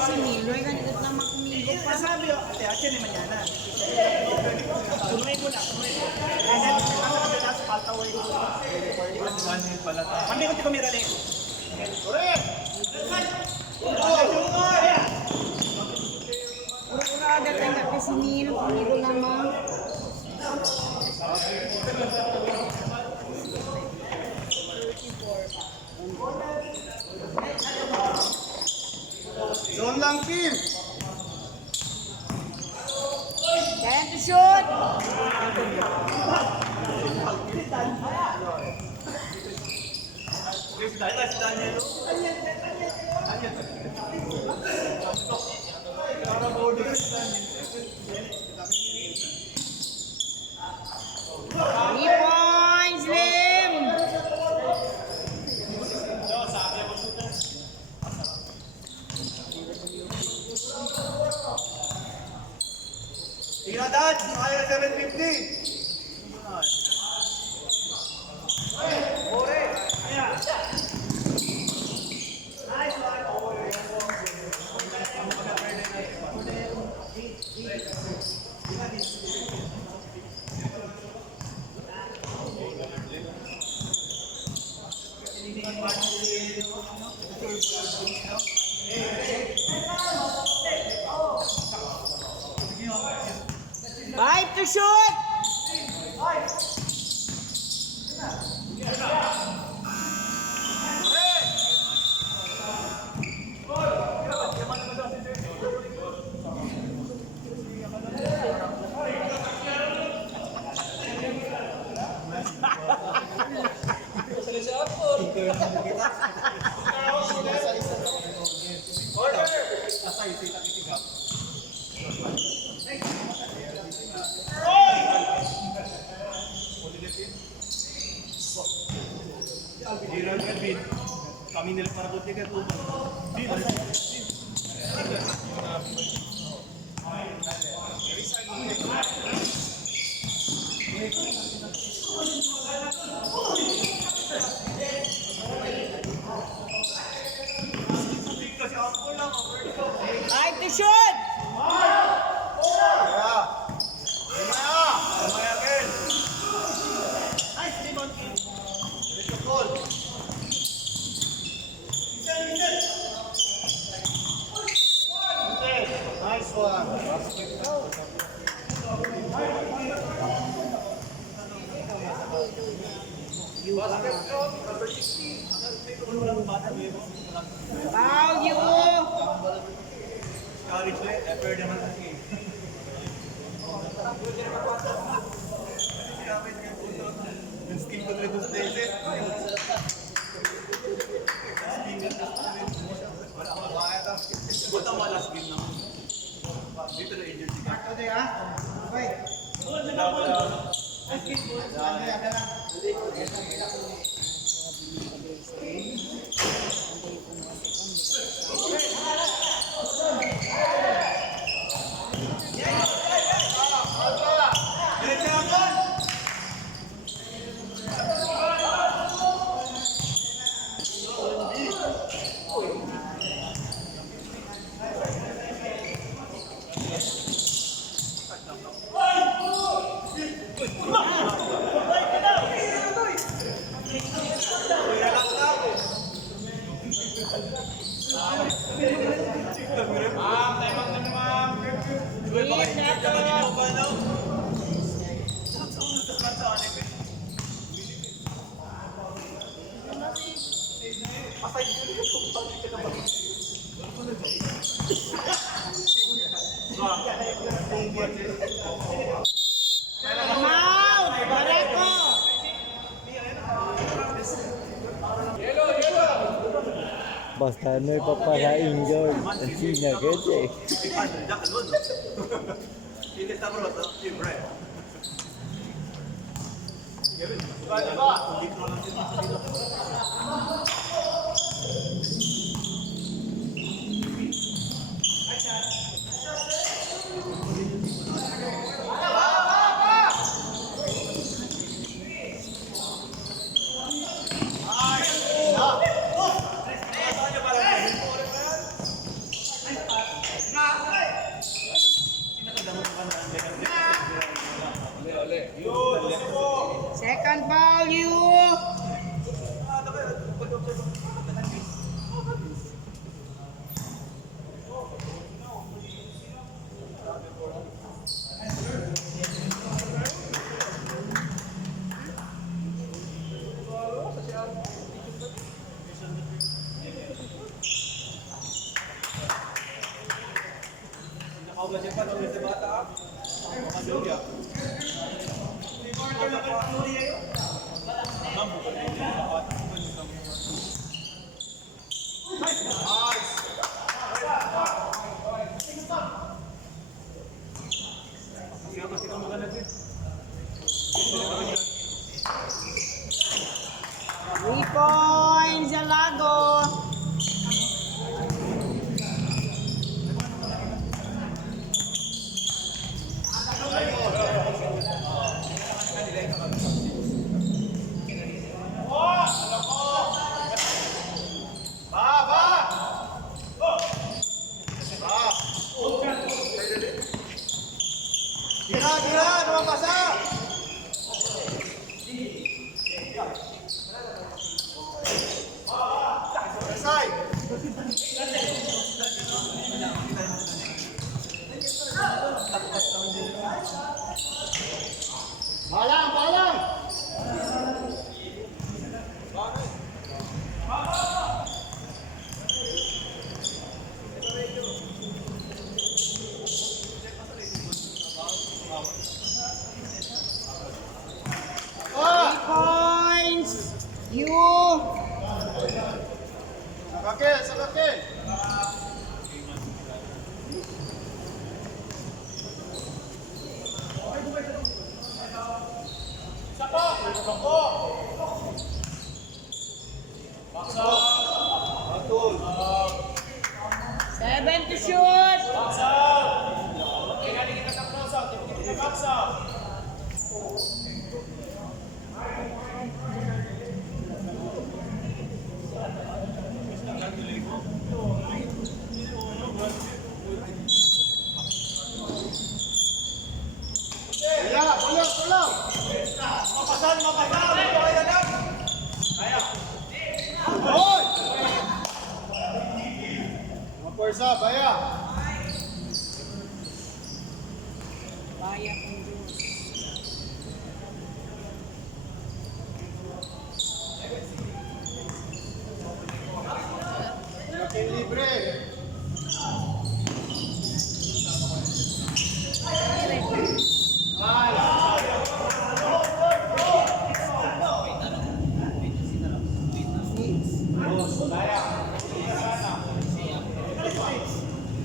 si Milo, ay ganito naman kumigo pa. Sabi ko, ate, akin naman yan na. Punuin mo na, punuin mo. Kasi nasa kabila sa paltaway. Kami ko tika mirali. Correct! Una agad ay nga si Milo, kumigo naman. Zone lang, Kim! Kaya to shoot! Three points, Lim! Tira dad, kaya 750. Five to shoot! Kami nila para buti ka ito. Five to shoot! Nice one. Foul you! Courage le, effort naman kasi. Yung skill ko rin gusto eh. Buta mo last game naman. Dito na energy ka. Ito ha? Okay. Out! Bareko! Basta ano ipaparain yun. Ang sinagad eh. Hindi sa bro, libre. Three points, Alago. Tira, no pasa. Side. Balang. Three points. You. Sakakil. Seven to shoot. Tulong. Mapasan. Hoy! Maporsa, baya. Baya kong Diyos. Laking libre.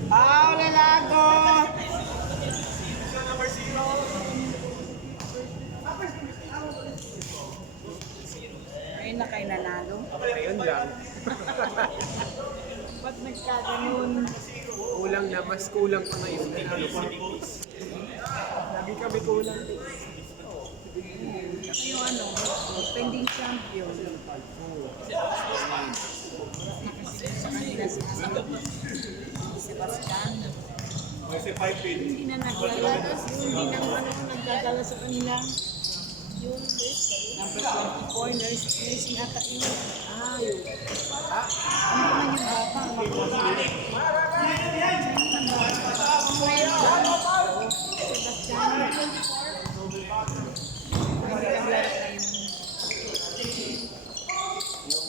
Foul, Alago. Ayun na kayo nanalo. Ayun lang. Ba't nagkaganon? Kulang na, mas kulang pa ngayon. Lagi kami kulang. Yung ano, pending champion. Sa kanila sinasabi. Sebastian. Hindi na nagdala. Hindi na nagdadala sa kanila. Yung number 24, nursing ata yun. Yun. Ano naman yung bata?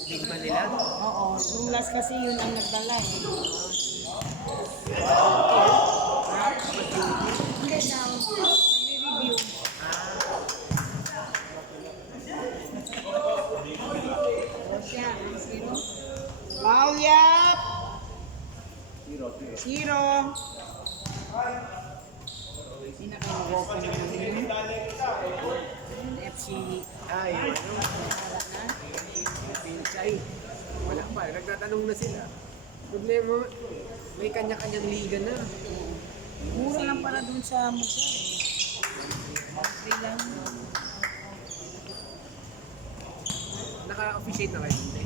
Big man nila. Oo, yung last kasi yun ang nagdala eh. Hindi daw, nag-review. Siya, zero. Paulyap! Zero. Hindi na kayo mag-open naman yun. FC. Ay, Wala na. Pinchay. Wala pa, nagtatanong na sila. Problema, may kanya-kanyang liga na. Mura lang para dun sa Musa eh. Monthly lang. Naka-officiate na kayo. Hindi.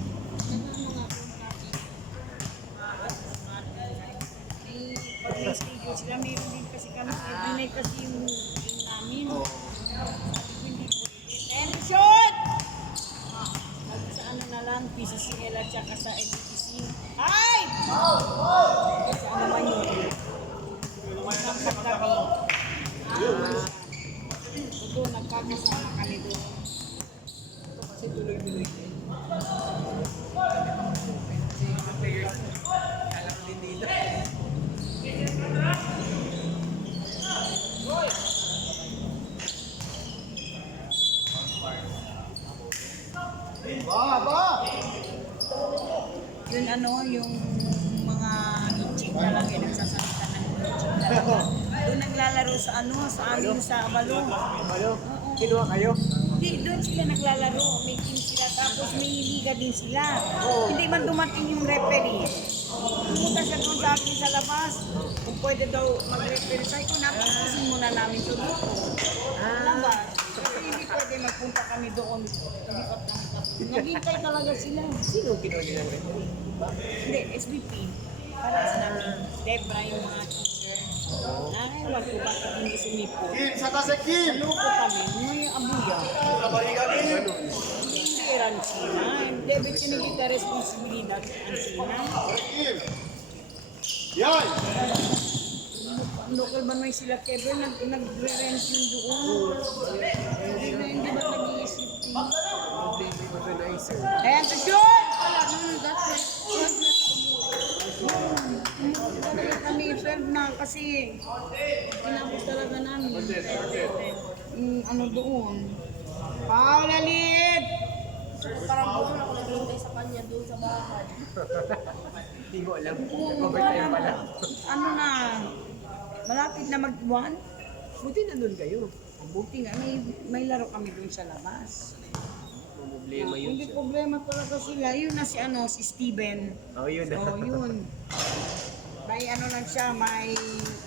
May pag-play schedule sila, mayroon din kasi kami. Dinay kasi yung namin. Hindi po. And shoot! Sa ano na lang, PCCL at saka sa NPC. Ay! Sa ano man yun? Nagkakap kami. Ito, nagkakasama kami doon. Ito kasi tuloy-tuloy din. Kasi mga players, alam din nila. sa amin sa Abalo. Ano? Kinuha kayo? Hindi, doon sila naglalaro. May team sila. Tapos may liga din sila. Hindi man dumating yung referee. Pumunta siya doon sa akin sa labas. Kung pwede daw mag-referee. Sabi ko, napakasin muna namin ito dito. Labas. Kasi hindi pwede magpunta kami doon. Lipat kami tapos. Naghintay talaga sila. Sino kinuha nila ng referee? Hindi, SBP. Para sa namin. Debra yung mga teacher. Ay, wag ko bakit hindi sumipo. Sa tasekim! Ano ko kami? May abuya. Hindi ran sila. Debit siya responsibilidad ang sila. Yan! Local man may sila Kevin, nagre-rent yun doon. Hindi ba nag-iisip din? Problema yung organizer. Ayan, to shoot! Talaga kami, serve na kasi tinapos talaga namin. Ano doon? Paul, alit! Parang buwan ako naghihintay sa kanya doon sa bahay. Hindi mo alam. Overtime pala. Ano na, malapit na mag-1. Buti nandun kayo. Buti nga, may laro kami doon sa labas. Problema yun Hindi siya. problema talaga sila. Yun na si Steven. Oh, yun na. Oh, yun. May ano lang siya, may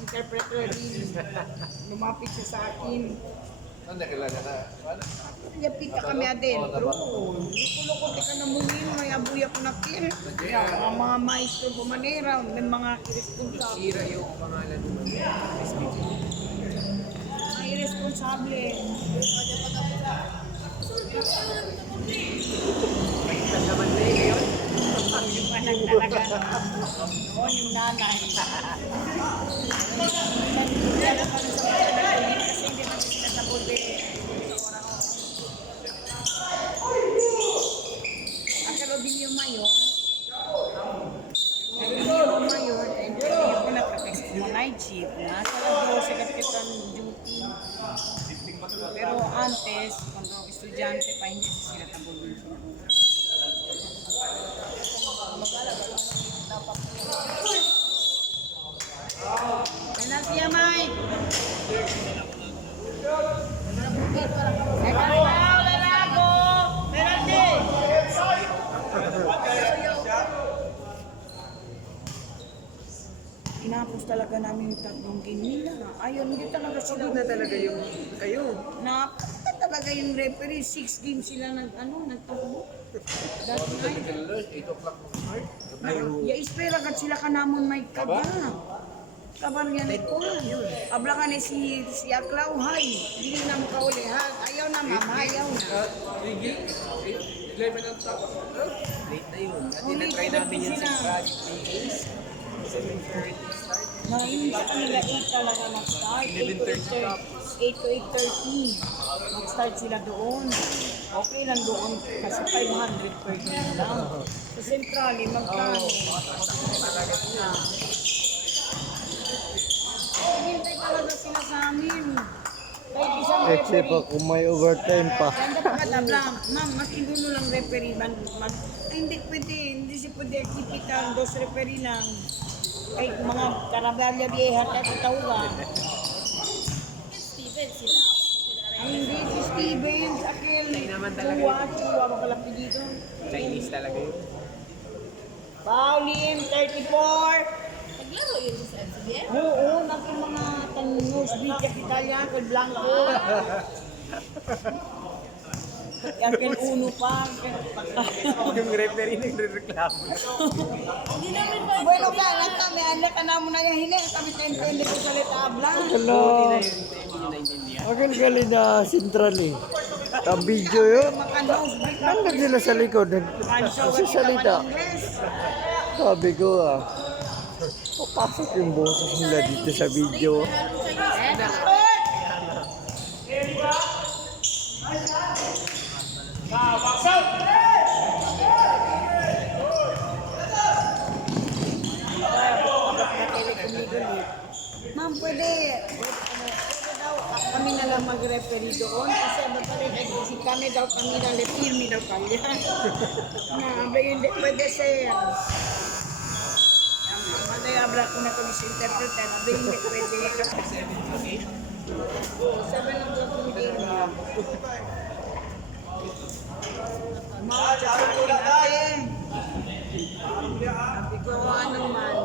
interpreter din. Lumapit siya sa akin. Ano nakilala na? Yapita kami adentro. Kulo-kulo ka na mungin, may abuya ko na kill. Ang mga maestro po manera, may mga irresponsable. Sira yung pangalan mo. SPG. Mga irresponsable. Baliktad naman na eh ngayon. Yung anak talaga. Noon yung nanay. Kaya na parang sa mga nagkulit kasi hindi natin sila sa bote. Ang karobin yung mayor. Yung mayor, hindi ko nakakis mo night shift. Nasa labo sa kapitan duty. Pero antes, kung estudyante pa, hindi sila tabulin. Penalty ya, Mike. Lalago! Penalty! Tinapos talaga namin yung tatlong game nila. Ayun, hindi talaga sila. Pagod na talaga yung kayo. Napunta talaga yung referee. 6 games sila nagtakbo. That night. 8 o'clock. Ya espera kat sila kanamon may kaba. Kabar yan ito. Abla ka ni si Aklaw, hay. Hindi na makauli, ha? Ayaw na, mama. Ayaw na. Late na yun. At tinatry namin yun sa Project Vegas. 7:30 start. Hindi sa kanila 8 talaga mag-start. 8 to 8:30. Mag-start sila doon. Okay lang doon kasi 500 per game lang. Sa Centrali, magkano? Hintay talaga sila sa amin. Kahit isang Kasi pa kung may overtime pa. Ganda pa katabla. Ma'am, mas inuno lang referee. Ay, hindi pwede. Hindi si pwede. Kipitan, 2 referee lang. Ay, mga karabalya vieja, kahit itahugan. Steven, sila. Ay, hindi si Steven, Akil. Ay, naman talaga Chua, makalapit dito. Chinese talaga yun. Pauline, 34. Naglaro yun sa FCBN. Oo, nakin mga newsbeat Kapitalia, Akil Blanco. Akil Uno pa. Yung referee nagre-reklamo. Hindi namin ba Bueno ka, kami, anda ka na mo na yung hili. Kami tende ko sa letabla. Hello. Hindi nyo naintindihan. Akin galing na sentral eh. Ang video yun. Maka-newsbeat. Nandun sila sa likod. Nagsasalita. Sabi ko papasok yung boses nila dito sa video. Ma'am, pwede daw kami na lang mag-referee doon kasi ano pa rin, si kami daw kami na firme daw kami. Na, hindi pwede siya. Madaya Nabra ko na kami sa interpreter. Sabi, hindi pwede. 7 o'clock yung game niya. Mga tsaka natin. Sabi ko, ano man.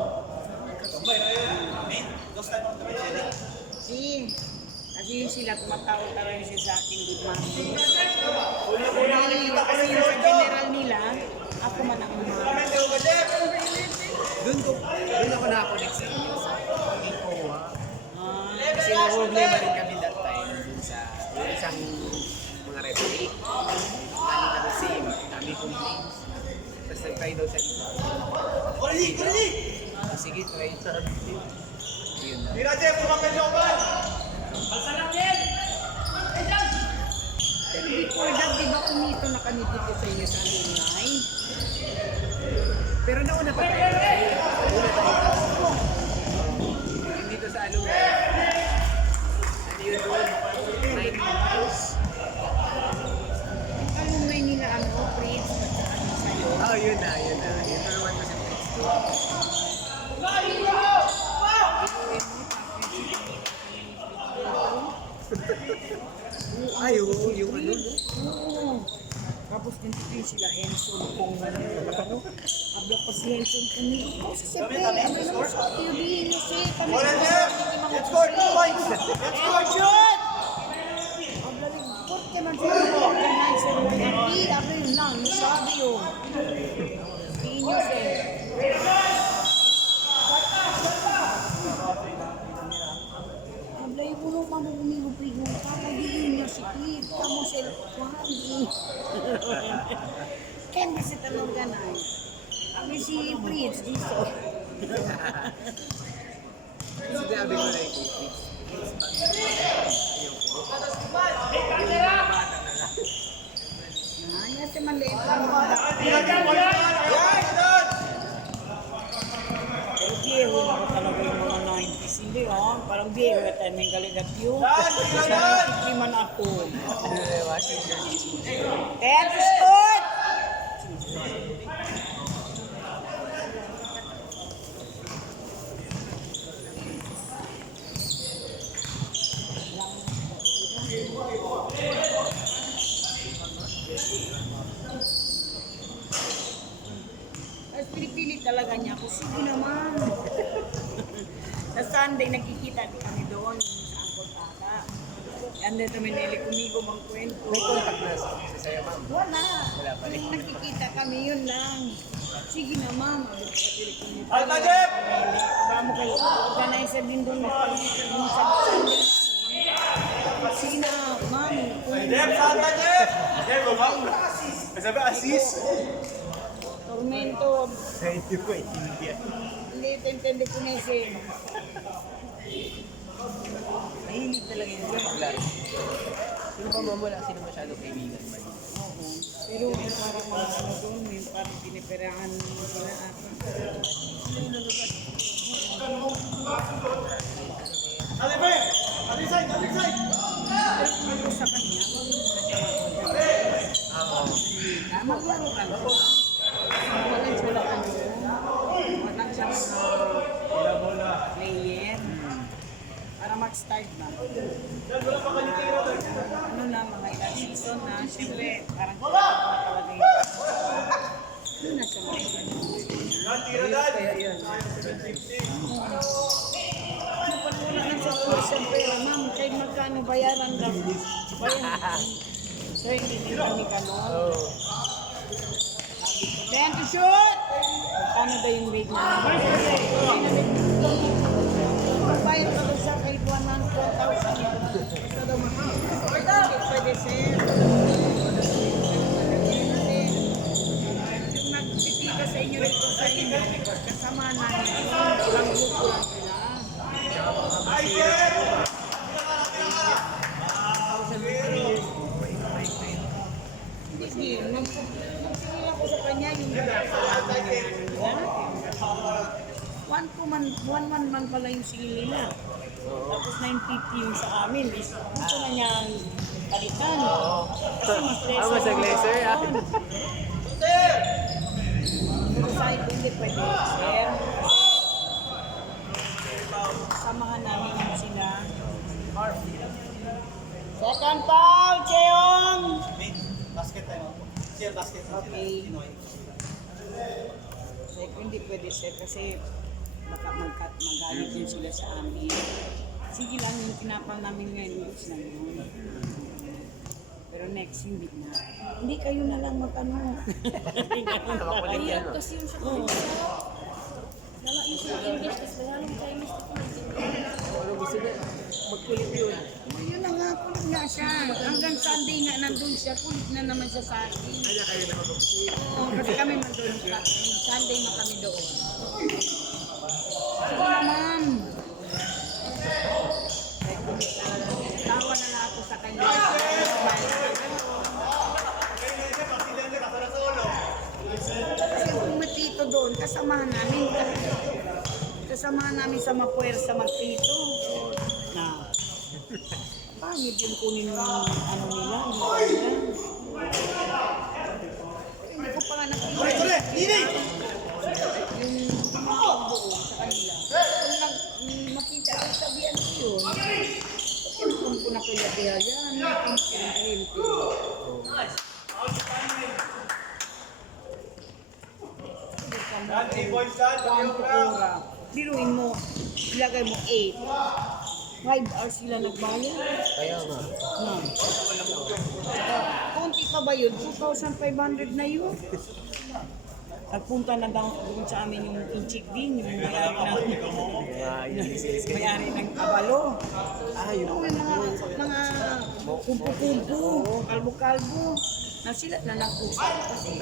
Kasi sila tumatawag siya sa akin, good morning. Kasi yung sa general nila, ako man ang mga. Doon ako nakakonect sa inyo sa ECOA. Kasi na-problema rin kami that time dun sa isang mga referee. Kami na the same, kami complaints. Tapos nag-try daw sa iba. Sige, try. Yun na. Pero before that, di ba kumito na kami dito sa inyo sa alumni? Pero nauna pa tayo. Nauna tayo. Yung dito sa alumni. Ano yun doon? 9 months. Alumni nila, Prince, at saka ano sa'yo. Oh, yun na. Yun naman ko sa next. Ay, oo, yung ano. Oo. Tapos din sila Henson kung ano. Abla pa si Henson kung oh, si Sepe, ano naman sa TV niya si kami. Let's score 2 points! Let's score, shoot! Abla rin, put ka man sa organizer mo. Hindi, ako yun lang, nasabi yun. Hindi niyo Abla yung puno pa mo bumigo-pigo. Kapag-iin niyo si Clip. Kamo sa Wandi. Ken kasi tanong ganay. Kami si Prince dito. Sinabi ko na yung Nanya si maliit lang mga pero viejo na ko talaga yung mga 90s. Hindi parang viejo at may galigatyo. Kasi man ako. Kaya to score! Tapos pinipilit talaga niya ako, sige naman. Sa Sunday, nagkikita kami doon sa Angkol Tata. And then kami kumigo bang kwento. May contact na sa sa'yo, ma'am. Wala. Wala pa rin. Yung nakikita kami, yun lang. Sige naman. Alta, Jeff! Ba mo kayo, organizer din doon sa Sunday. Sige na, ma'am. Jeff, Santa, Jeff! Jeff, sabi assist. Tormento. Hindi ko intindihan. Hindi ito intindi ko na isin. Mahilig talaga yun siya maglaro. Sino ba mamula? Sino masyadong kaibigan man? Oo. Pero parang mga ano doon, may parang piniperahan sila ako. Alibe! Alisay! Alisay! Pero sa kanya, maglaro ka lang. Walang sila ano. Walang siya mga player. Para mag-start na. Ano na, mga ilang season na. Siyempre, parang talaga yung doon na siya mga Kaya yun. ano pa wala na sa tuition pera, ma'am, kahit magkano bayaran lang. Bayaran. So, hindi din kami ganon. Then to shoot! Magkano ba yung rate na? Magbayad ka doon sa kahit 1,000. Ito daw pwede sir. Yung nagtitika sa inyo rito sa inyo, kasama namin, ilang grupo lang sila. Hindi, nagsigil ako sa kanya yung kasalanan niya nila. One man pala yung sigil nila. Tapos 950 yung sa amin. Gusto na niyang palitan. Kasi mas lesser. Mas nag-lesser, ah. Pero sa ito hindi pwede, sir. sir, kasi baka magalit din sila sa amin. Sige lang, yung tinapal namin ngayon, gusto na yun. Pero next, hindi na. Hindi kayo na lang mag-ano. Mahirap kasi yung sa kanila. Lala yung sa English, tapos lalong Chinese na Magkulit yun. Yun na nga, kulit nga siya. Hanggang Sunday nga nandun siya, kulit na naman siya sa akin. Kaya kayo naman mag-ulit. Oo, kasi kami nandun siya. Sunday na kami doon. Sige naman. Tawa na lang ako sa kanya. Kasi pumatito doon, kasamahan namin sa mapuwersa magpito. Na, pangit yung kunin yung ano nila, hindi ko pa nga nakita. Yung mga buo sa kanila. Kung makita ko sabihan ko yun, kung ko na kaya yan, biruin mo, ilagay mo 8. 5 hours sila nagbayad. Kaya nga. Konti pa ba yun? 2,500 na yun. Nagpunta na daw doon sa amin yung inchik din, yung may-ari ng kabalo. Yung mga kumpo-kumpo, kalbo-kalbo. Na sila na nag-usap kasi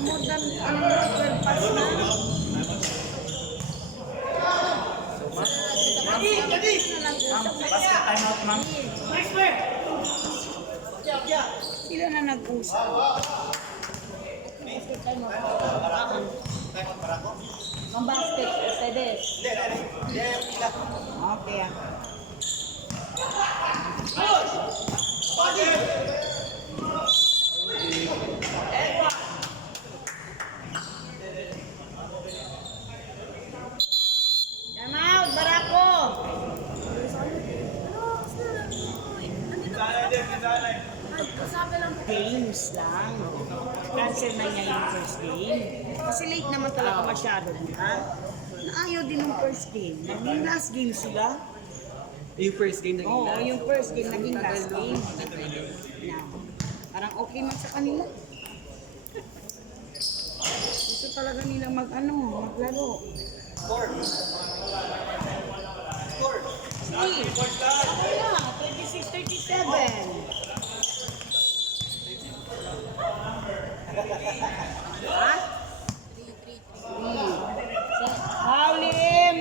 more than 12 pass na. Sila na nag-usap. Ang basket, ustedes. Okay. Come out, Barako! Sabi lang po. Games lang. Cancel na niya yung first game. Kasi late naman talaga masyado nila. Naayaw din yung first game. Naging last game sila. Yung first game naging Oo, last. yung first game naging last game. Now, parang okay man sa kanila. Gusto talaga nilang maglaro. Score. Sige. Ako na, 26-37. Ha? 3-3. Howlim!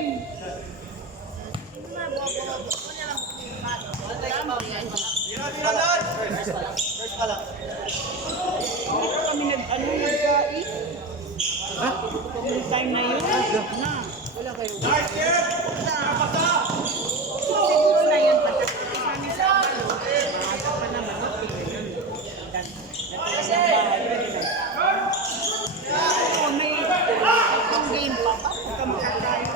Hindi pa kami nagkain. Yung time na yun. Na. Wala kayo. Siguro na yun. Pagkakit kami sa abalo. Maaga pa naman. Oo, may game pa. Pagka makakain.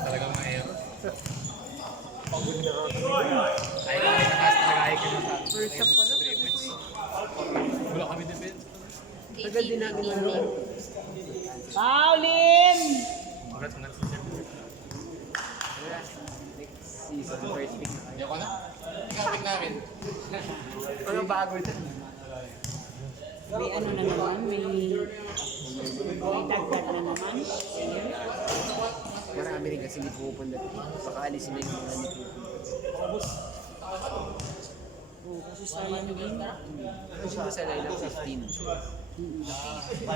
Talagang mahirap. Pagod na ako. Ay, nakas talaga ay kinasa. First up pala. Wala kami defense. Tagal din natin laro. Paulim! Congrats, congrats. Season, first pick. Ayoko na. Ikaw pick namin. Ano bago ito? May ano na naman, may dagdag na naman. Marami rin kasi hindi pupunta. Baka alisin na yung mga hindi pupunta. Oo, kasi sayang din. Kasi ba sa lineup 15? Pumupunta 5, 6.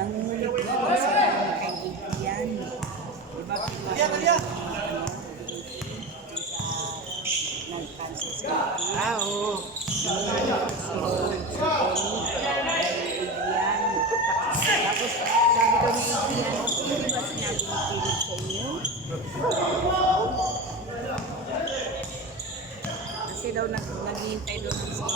Nangungulit na sa mga kaibigan. Diba? Nag-cancel sa Oo. tapos sabi ko ni Adrian, naghihintay doon ng sino.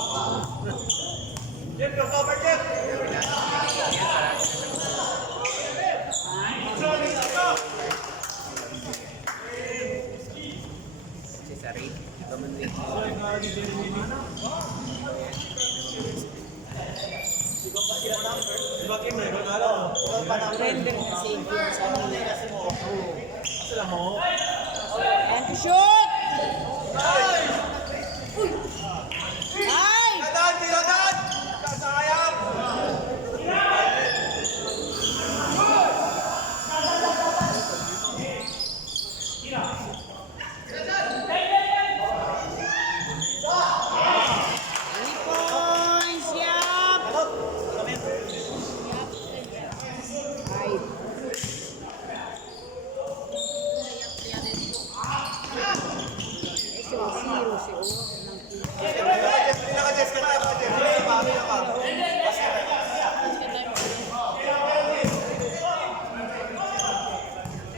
Si Sarit, ito man din. Surrender na si Ingrid sa kanila. And to shoot! Ay! Three points, yap! Ay.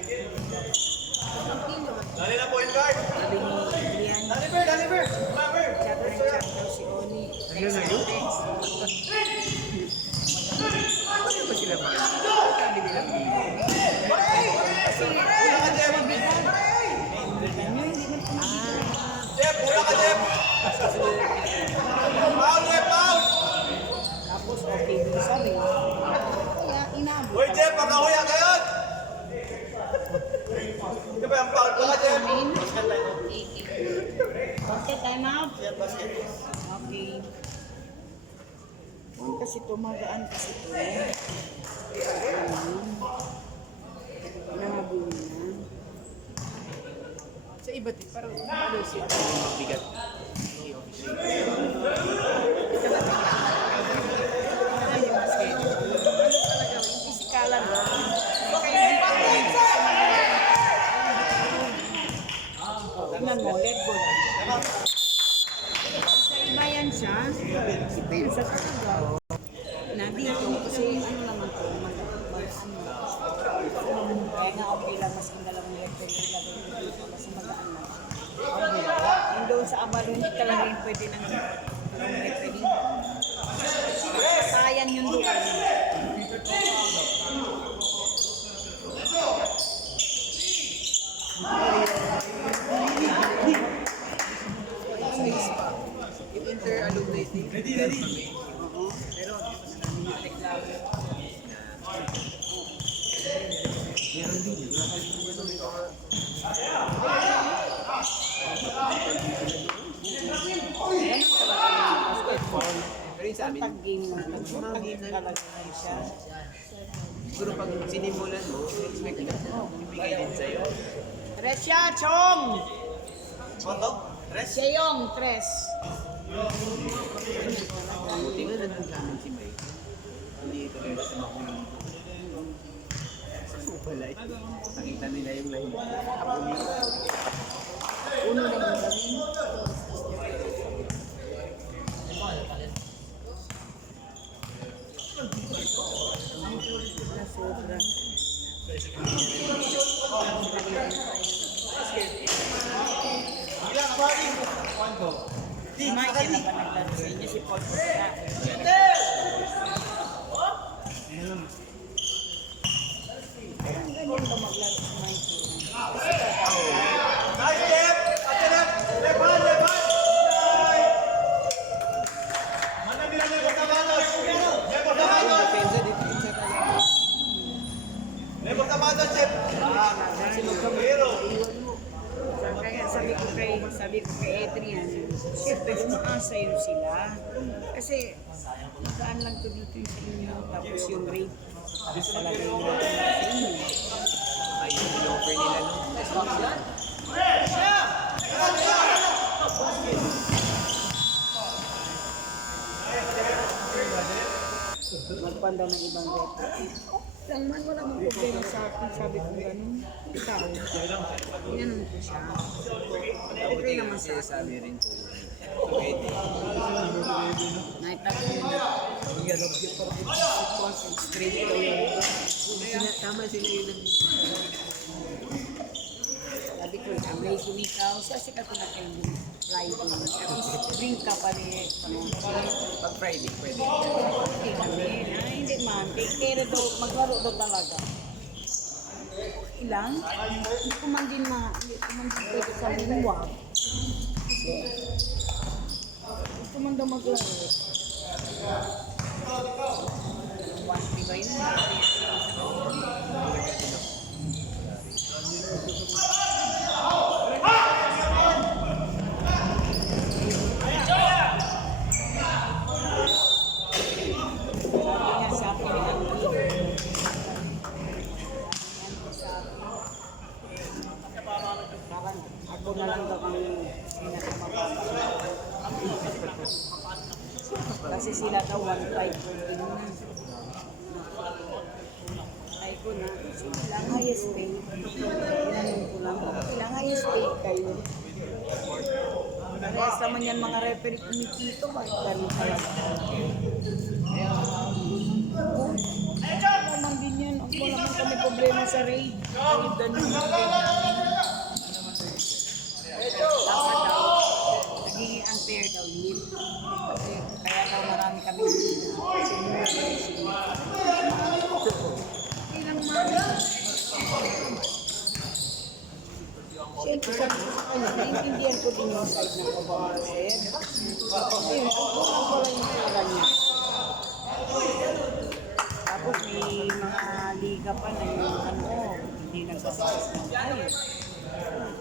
Zero, Dali na point guard. sabi ni Adrian, Deliver, deliver. chat ng chat daw si Oni. Text, text. Ano ba sila ba? Sabi nila. Kasi, wala ka siya mabigat. Jeff, pula ka, Jeff. Foul, Jeff, foul. Tapos, okay, din sabi. Kaya, inabot. Uy, Jeff, makahuya ka yun. Di ba yung foul ka, Jeff? Okay, time out. Okay. Kasi tumagaan kasi ito. Nahabol na. Sa iba din, parang ano siya. Mabigat. Ano yung schedule? Ano talaga, yung pisikalan ba? Tingnan mo, let go lang. Sa iba yan siya. Sa talaga. Na dito, kasi ano naman to, kaya nga okay lang, mas ang dalawang record nila dito, kasi magaan lang siya. Okay. Yung doon sa abalo, hindi talaga yung pwede ng dalawang record. Sayan yun doon. Yung inter-alumni thing. Ready. Oo. Pero, reklamo. Ganun talaga yung basketball. Pero yung sa amin, Pag-game lang. Pag-game talaga lang siya. siguro pag sinimulan mo, expect ka ibigay din sa'yo. Tresya, Chong! Moto? Siya yung tres. Buti nga nandun sa amin si Mike. Hindi ito rin sa makulang. Sa Subalay. Nakita nila yung line. Tapos Uno naman kami. Na sobra. Mike, yan ang panaglaro sa inyo si Paul Porta. Ang ganyan ba maglaro si Mike? Nice, Jeff. Ate, Jeff. Jeff, man, Jeff, man. Manang nila Jeff Otabanos. Jeff Otabanos. depensa dito sa tayo. Jeff Otabanos, Jeff. Pero. Kaya sabi ko kay Adrian, siyempre umaasa yun sila. Kasi magaan lang to dito yung sa inyo, tapos yung rate talaga yung sa inyo. Ayun, in-offer nila no. Magpanda ng ibang rate. Lang man, wala mong problema sa akin, sabi ko gano'n. Ikaw, ginanong ko siya. Okay naman sa akin. Sabi rin ko. Pwede. Naitago mo na. Straight daw yun. Tama sila yung Sabi ko, kami May kumikaw, siya sikat na kayo Friday. At least drink ka pa rin. Pag Friday, pwede. Okay kami. Hindi man. Kaya daw, maglaro daw talaga. Ilang? Hindi ko man din pwede sa luwag. Kasi, gusto man daw maglaro. Di ba yun? Kaya sa akin ni Auntie. Parang ako na lang daw ang pinakamababa. Kasi sila daw 1.5 per kilo na. Ay ko na, ilang highest pay. Tinanong ko lang, ilang highest pay kayo? Parehas naman yan mga referee kumikito, bakit ganun talaga? Naman din yan, ako naman kami problema sa raid. Raid na nyo. Dapat daw, naging unfair daw yun. Kasi kaya daw marami kami ilang mga. Siyempre sabi ko sa kanya, naiintindihan ko din yung side ng Obamaser. Ayun, kukulang ko lang yung pera niya. Tapos may mga liga pa na yung hindi nagsasas ng tayo.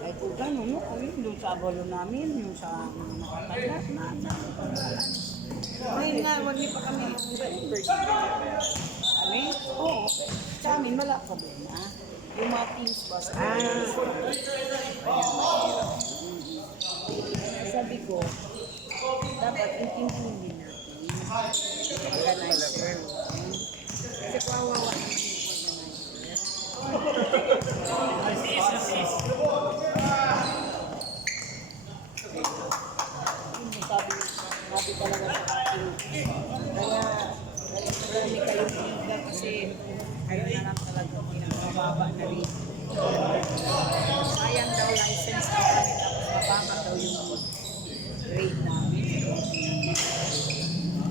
Ay kung gano'n, no? Yung sa abalo namin, yung sa mga nakatanda na. Ngayon nga, wag niyo pa kami. Kami? Oo. Sa amin, wala problema. Yung mga teams ba sa sabi ko, dapat intindihin din natin. Organizer. Kasi kawawa naman yung organizer. Sabi talaga sa akin. Kaya marami kayong liga kasi ayun na lang talaga pinakamababa na rin. Sayang daw license na kami tapos mababa daw yung rate namin.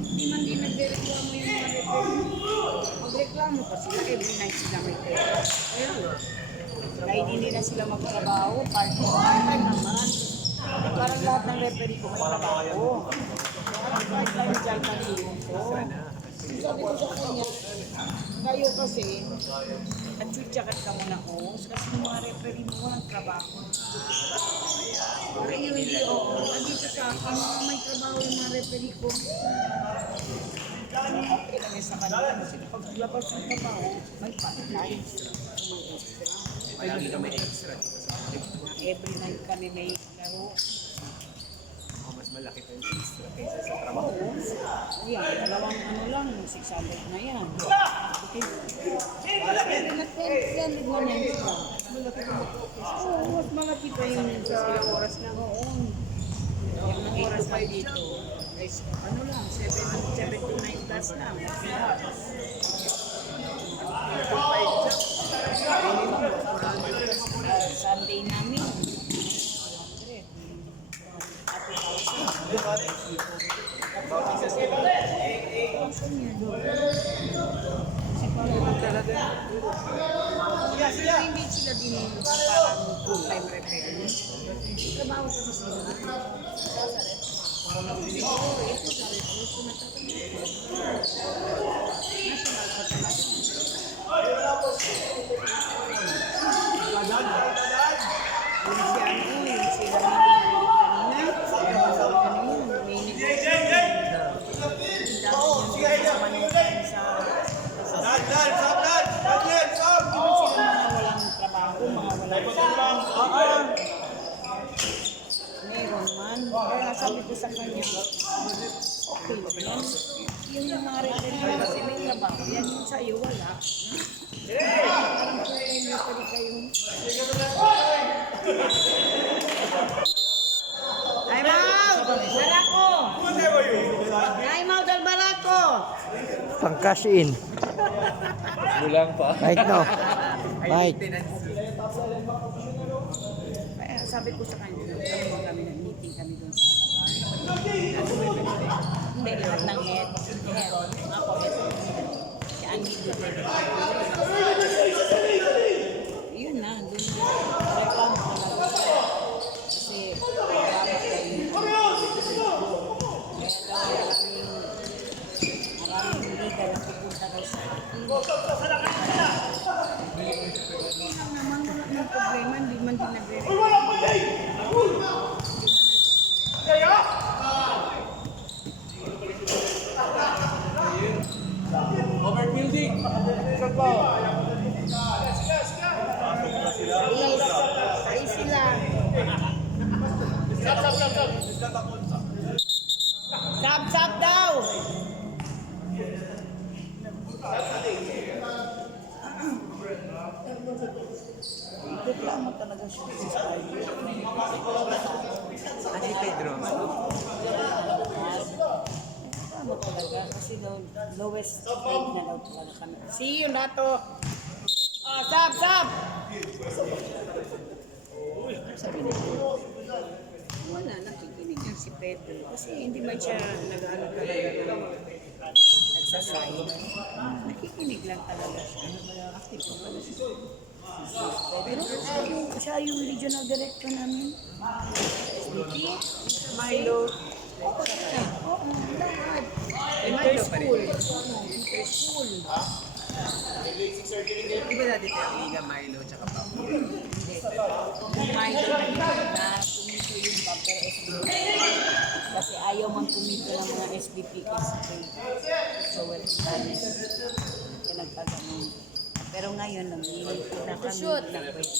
Hindi man din nagreklamo yung mga referee. Magreklamo pa sila, every night sila may pera. Kaya hindi na sila magtrabaho, part-time naman. Parang lahat ng referee ko may trabaho. Parang part-time dyan na dito. Sabi ko sa kanya, kayo kasi, nag-tweet-jacket ka muna ko, kasi yung mga referee mo walang trabaho. Parang yun hindi ako. Nandito sa akin, may trabaho yung mga referee ko. Okay kami sa kanila kasi pag labas ng trabaho, may part-time. May extra. Palagi ka may extra. Every night kami may laro. Mas malaki pa yung extra kaysa sa trabaho. Oo. Yan, dalawang lang, 600 na yan. Okay. Nag-10 naman yan sila. Oo, mas malaki pa yung sa oras na. Oo. Yung oras pa dito. Ano lang, 7 to 9 plus lang. Sunday namin. Hindi sila din parang full-time referee. Trabaho sa sila. Ito sa referee na national pa talaga. Yung sila meron man. Kaya sabi ko sa kanya, okay lang. Yung mga referee kasi may trabaho. Yan yung sa'yo, wala. Parang full-time referee kayo. Ay, Mau! Barako! Ay, Mau del Barako! Pang cash in. Bulang pa. Right no? Right. Kaya sabi ko sa kanya, kami nag-meeting kami doon sa hindi, lahat ng head. Ako, head. Si Andy doon. Yun na, doon na. Reklamo ko na. Kasi, dapat kayo. Maraming legal na pupunta kayo sa akin. Hindi lang naman, wala nang problema. Hindi man din nagre-reklamo. Ay sila. Sab daw. Reklamo talaga siya. Kasi Pedro, Reklamo talaga kasi daw lowest grade na daw talaga kami. See you nato. Ah, sab. Sabi niya. Wala, nakikinig yan si Pedro. Kasi hindi man siya nag-ano talaga ng nagsasay. Nakikinig lang talaga siya. Active pa pala siya. Pero siya yung regional director namin. SBT, Milo. Oo, lahat. Interschool. Interschool. di ba dati tayo Liga, Milo, tsaka Papo? Yung Milo na kumito yung papel SBP. Kasi ayaw man kumito ng mga SBP kasi so well honest. Kaya nagpagano'n. Pero ngayon, namili ko na kami na pwede.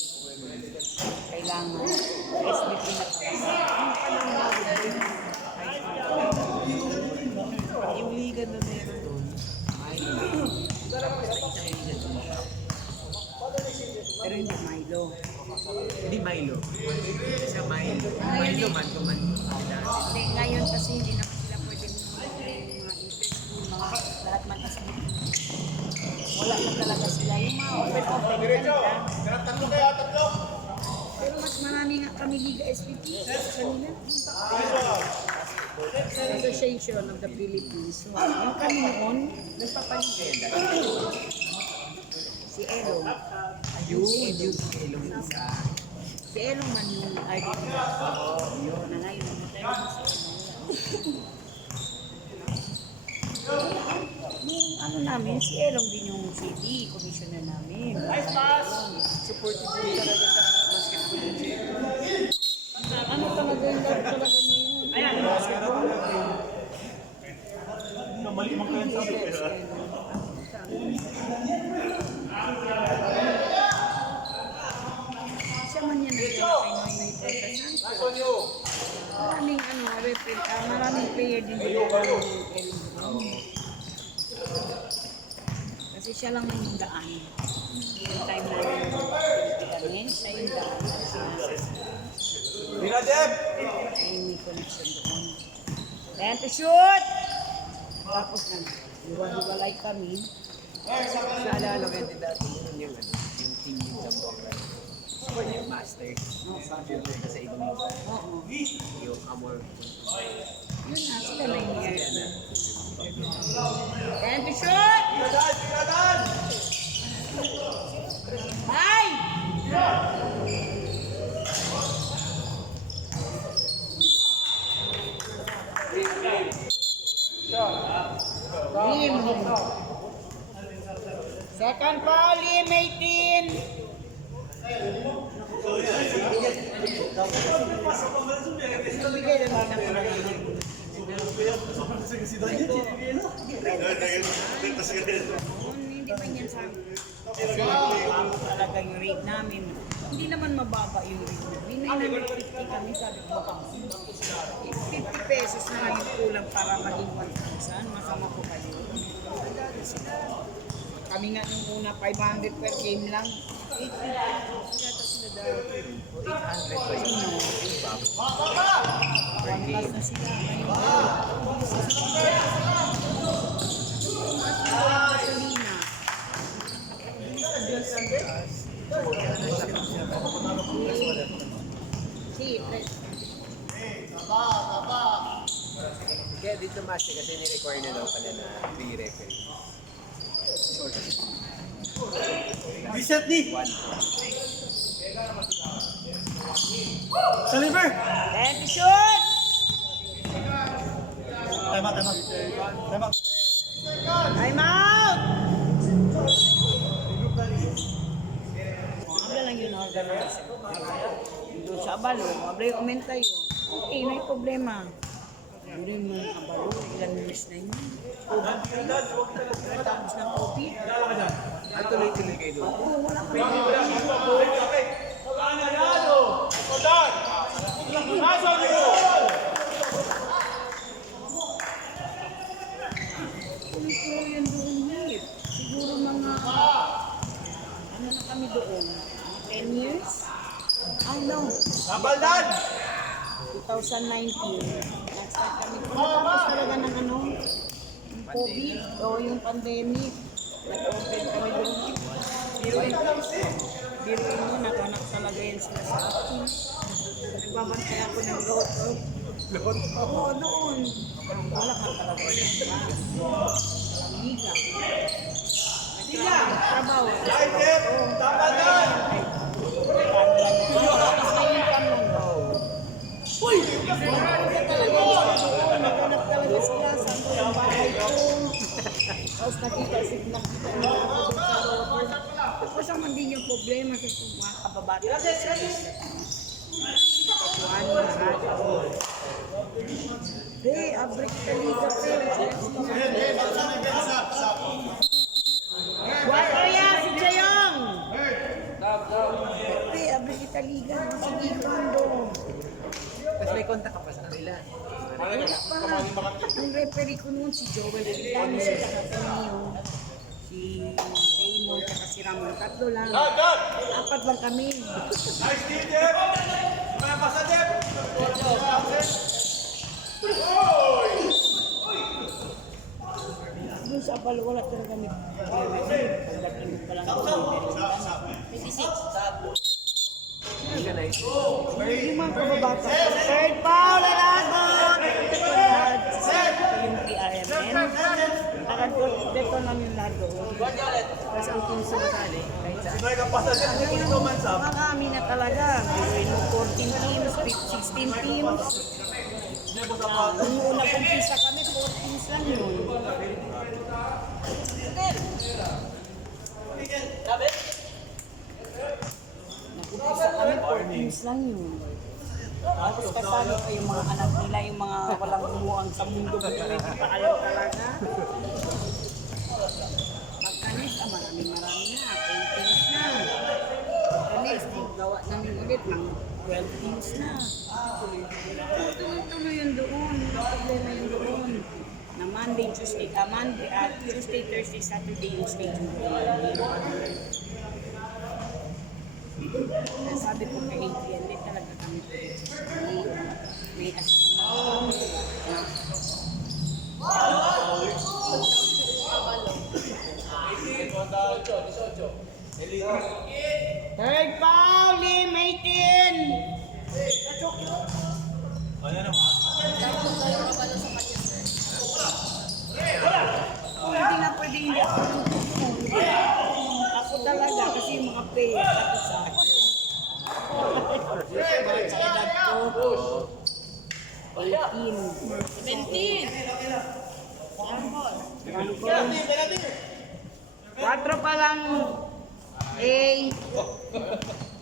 Kailangan SBP na kami. Yung Liga na meron doon, Milo. Pero hindi Milo. Hindi Milo. Siya Milo. Milo man to man. Hindi, ngayon kasi hindi na sila pwede mga interschool, mga lahat man SBP. Wala na talaga sila. Yung mga open kanila. Pero mas marami nga kami Liga SPP sa kanila. Association of the Philippines. So, yung kami noon, nagpapaliga. Si Elong. Ayun, si Elong isa. Si Elong man yung RDP. Yun, na ngayon. Namatay na si Elong. Yung ano namin, si Elong din yung CD, commissioner namin. Supportive po talaga sa basketball yung Jay. Ano talaga yung love talaga niyo? Ayan, basketball. Mali man kayo sa pera. Siya man yan ang Pinoy Porta Maraming maraming player din dito yung kasi siya lang man yung daan. Yung time namin kami, siya yung daan. Ay, may connection doon. Then to shoot! Tapos hiwa-hiwalay kami. Naalala ko yun dati yung team yung Zamboanga. Yung Masters. Kasi ikaw yung Amor. Yun na, sila na yung years na. Then to shoot! Hi! Lim. Second foul, Lim, 18. Bigay lang din ako hindi man yan sa kasi talaga yung rate namin. Hindi naman mababa yung rate namin. May 950 kami, sabi ko baka 50 pesos na lang yung kulang para maging 1,000. Masama ko kayo. Kami nga nung una 500 per game lang. 850 yata sila daw. 800 ba yun? Per game. Na sila. Kaya dito master kasi ni-require na daw pala na 3 referee. Reset ni! Sa liver! And shoot! Time out, time out. Time out. Time out! Abla lang yun organize. Doon sa abalo, abla yung umenta yun. Okay, may problema. Hindi mo yung abalo, ilang minutes na yun. Tapos ng COVID. At tuloy-tuloy kayo doon. Oo, wala pa. Tuloy-tuloy yun doon, Nip. Siguro mga, ano na kami doon? 10 years? Ah, no. Nabaldan! 2019. Nag-start kami. Tapos talaga ng ano, yung COVID o yung pandemic. Nag-open kami doon. Biruin mo, naganak talaga yan sila sa akin. Nagbabantay ako ng load. Load? Oo, doon. Wala ka talaga. Liga. Trabaho. Nabaldan! Uy! Naghanap talaga sila sa yung bahay ko. Tapos nakita mo tapos ang hindi niyo problema sa mga kababata. Katuan mo lahat. Hey, abrik ka liga pe. Wato yan, si Chayong! Hey, abrik kita liga. Sige, kondo. Tapos may contact ka pa sa kanila. Wala pa. Ang referee ko noon si Joel. Dami sila kami si Raymond at si Ramon. Tatlo lang. Apat lang kami. Nice team, Jeff! Mga pasa, Jeff! Doon sa Apalo, wala talaga kami. Pagdating pa lang doon. 26. Hindi ka na Yung mga kababata. Third foul, Lalagon! Yung PRMN. Nakadeto namin lahat doon. Tapos ang team sumasali. Kahit saan. Sinoy ka pasa, Jeff! Hindi ko naman sa... Marami na talaga. May 14 teams, 16 teams. Nung una kumpisa kami, 4 teams lang yun. Nakumpisa kami, 4 teams lang yun. Tapos kasali pa yung mga anak nila, yung mga walang umuang sa mundo. Hindi pa alam talaga. Pagkanis, marami na. 10 teams na. Pagkanis, gawa namin ulit ng 12 teams na. Tuloy-tuloy yun doon. Problema yun doon. Na Monday, Tuesday, Tuesday, Thursday, Saturday yung schedule. Kaya sabi ko kay Adrian, hindi talaga kami may asin Third foul, Lim, 18! Hindi na pwede hindi ako ako talaga kasi yung mga players ako sa akin. Mga sa edad ko. 18. 4 pa lang.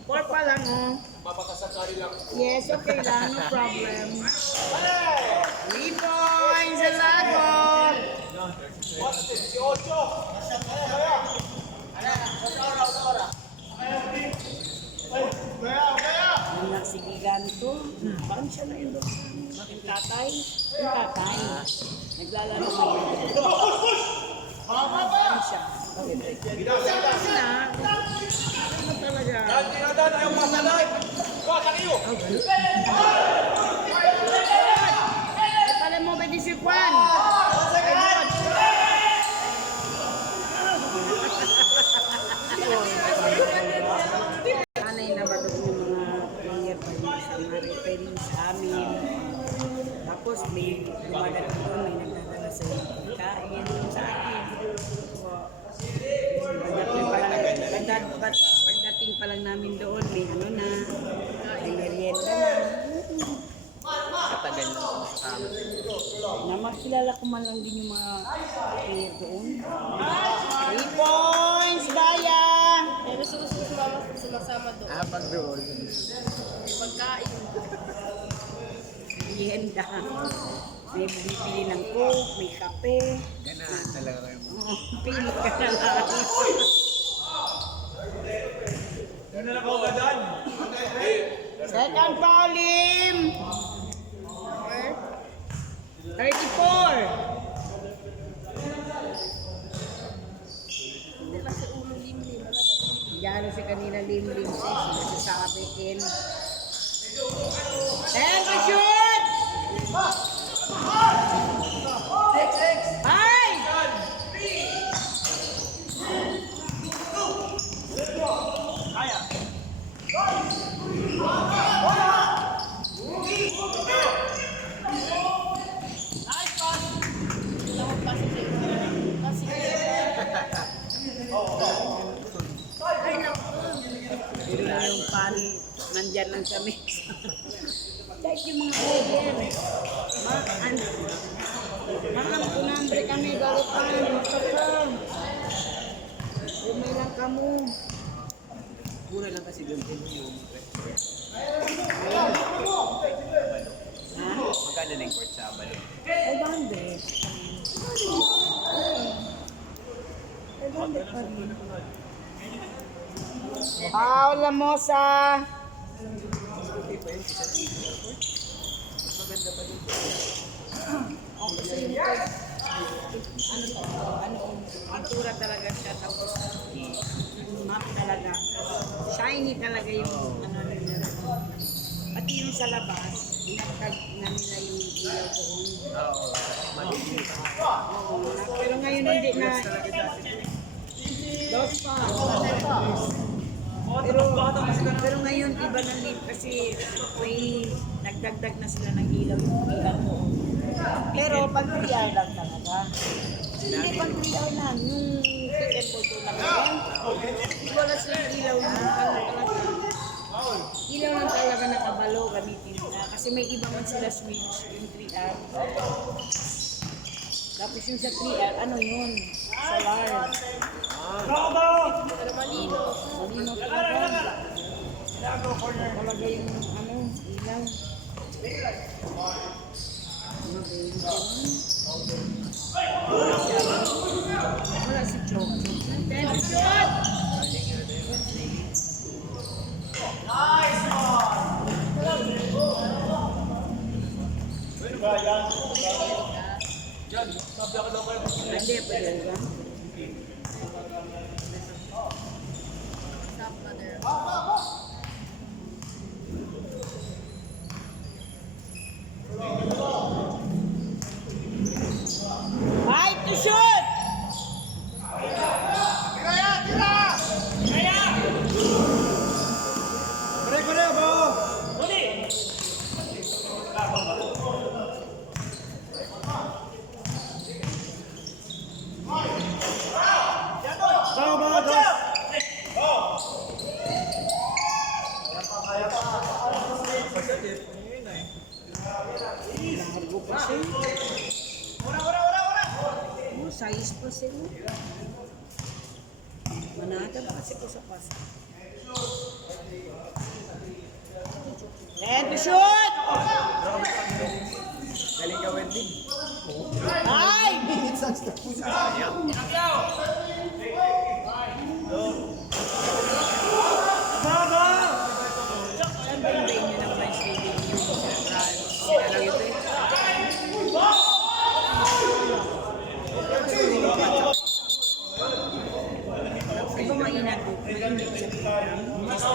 4 pa lang, oh. Yes, okay lang. No problem. 3 points sa lagot. Yung nagsigigan to, parang siya na yung doon. Yung tatay. Naglalaro na yun. Parang siya. Ano talaga? Tinadan, ayaw masanay! Go, takiyo! Pala mo ba di si Juan? Anay na ba doon yung mga player pa yung sa mga referee? rin sa amin. Tapos may dumadating doon, may nagdadala sa iyo ng pagkain sa akin. Pagdating pa lang namin doon, may ano na, may merienda na. Katagal na ako kasama. Na makilala ko man lang din yung mga player doon. 3 points, Bayang! Pero sumasama doon. Pag doon. Pagkain. Merienda. May bibili ng coke, may kape. Ganahan talaga kayo. Pili ka na lang. Second foul, Lim! 34! Hindi lang sa ulo limlim. Wala sa limlim. Gano si kanina lim-lim siya, sinasasabi kin. And the shoot! Ay! Tawag pa sa limlim. Kasi Pero yung pan, nandyan lang sa mix. Kahit yung mga player, maang kunambre kami galutan, magkakam. Umay lang kamo. Mura lang kasi doon yung Ha? magkano na yung court sa Abalo? 500. 500 pa rin. Paul Lamosa. Oh, kasi yung pintura talaga siya, tapos matte talaga. Shiny talaga yung ano nila. Pati yung sa labas, inagtag na nila yung ilaw doon. Oo. Maliit. Oo, pero ngayon hindi na. Dos pa. Pero ngayon iba na din kasi may nagdagdag na sila ng ilaw yung ilaw ko. Pero pag 3 hour lang talaga. Hindi pag 3 hour lang, yung ticket photo lang yan. Wala silang ilaw na talaga. Ilaw lang talaga nakabalo, gamitin nila. Kasi may iba man sila switch, yung 3 hour. Tapos yung sa 3 hour, ano yun? Solar. pero malino. Malino talaga. Talaga yung ano, ilaw. Wala si Chok. Then, shot! Hindi, pwede ba? Stop mother. Right to shoot! Largo pa siya. Oh, size pa sila. Manata pa kasi ko sa pasa. And to shoot! Galing ka, Wendy. Ay! Saan ba yung venue ng Vice Reading yung sila lang ito eh? Di ba mainag? Mainag sa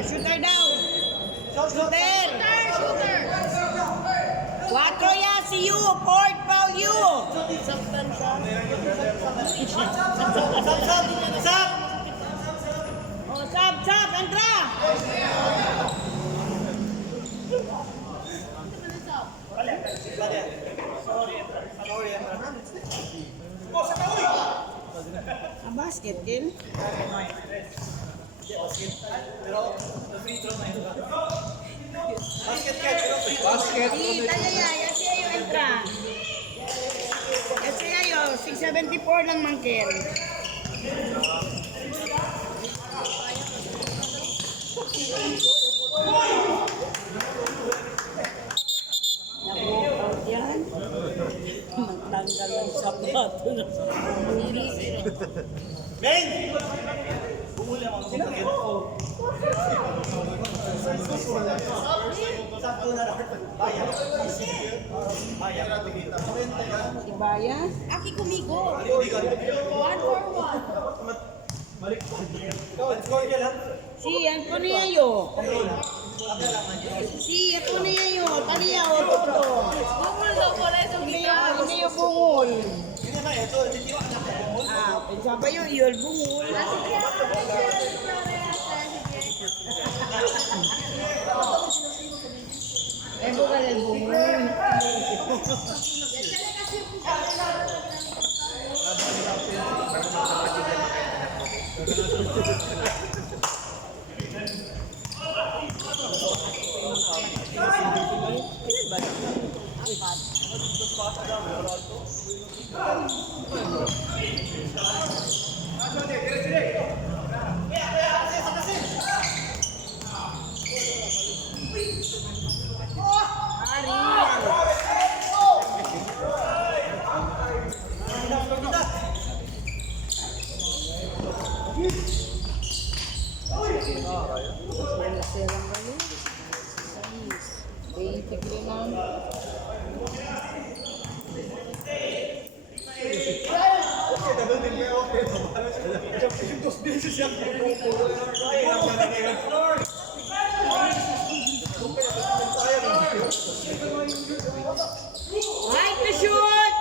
Shooter daw. Shooter. Cuatro ya, see you. Port, foul you. Oh, sab, entra. A basket, Ken? Basket. Sí, tayo ya siya yung entra. Yan siya yung 674 lang mangkin. Nabukaw yan. Magtanggal ang sapato na si Bayas. Aki kumigo. 1-for-1. Si, yan po niya yun. Si, yan po niya yun. Taliya o toto. Bumul daw po na itong Hindi yung bungol. Pensa ba yun, bungol. Eh, bukan yung bungol. Right to shoot!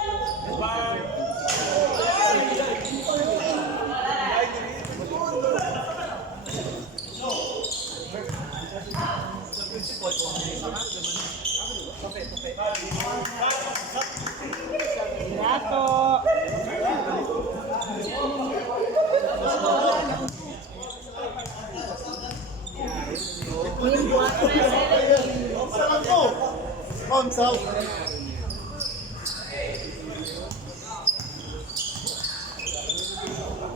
Rato! On south.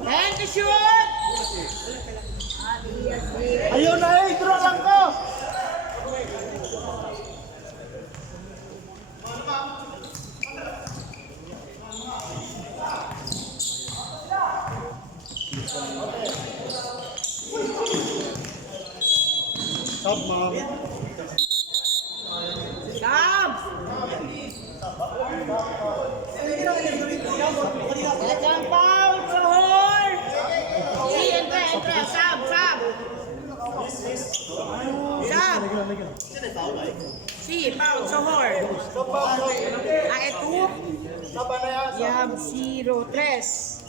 And to shoot! Ayun na eh, draw lang ko. Stop, mom. Sab! That's ang foul sa horn! Si, entra, sab! Sab! Si, foul sa horn. Ito? Yab 0-3.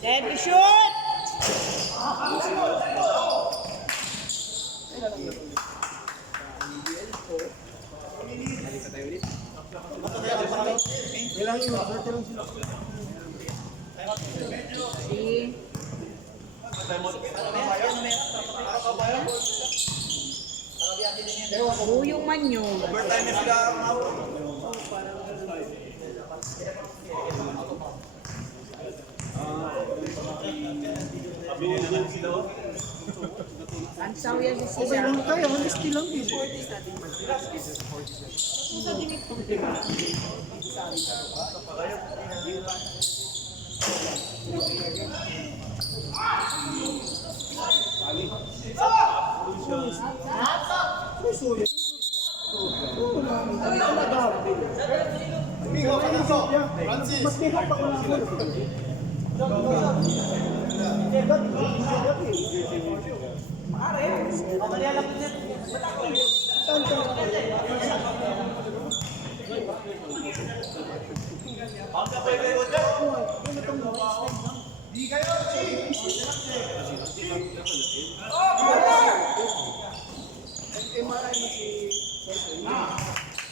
Debbie, shoot! Buyong man yun. Ang saw yan si Cesar. Kaya, honesty lang din.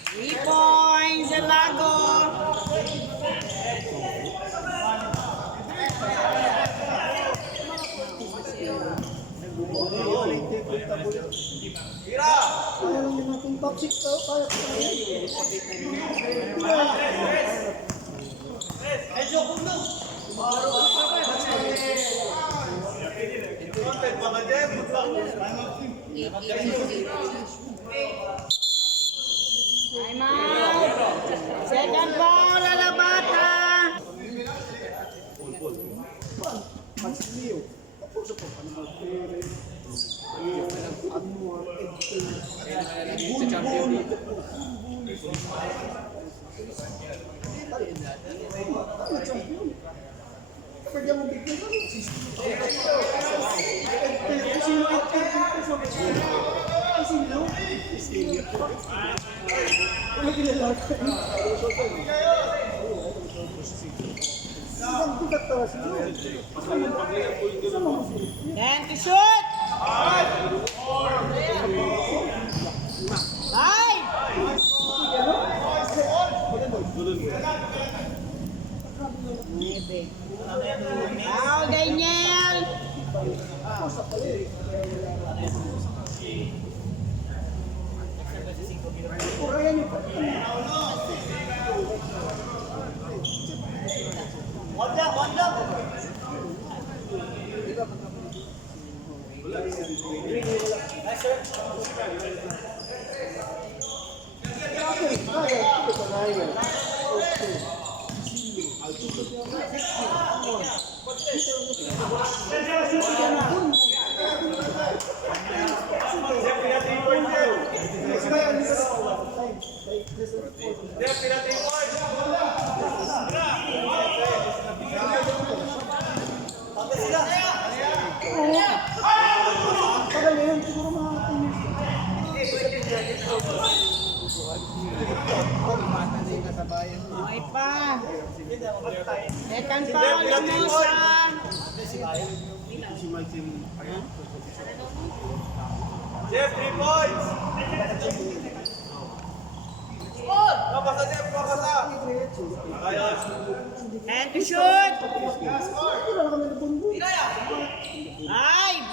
Three points, Lago. Time out. Second ball, Alabata. Sa champion. Then to shoot. Five. Foul, Daniel. Okay pa. Second foul, Lamosa. Jeff, 3 points! Papasa, Jeff, papasa! Ayos. And to shoot. Five.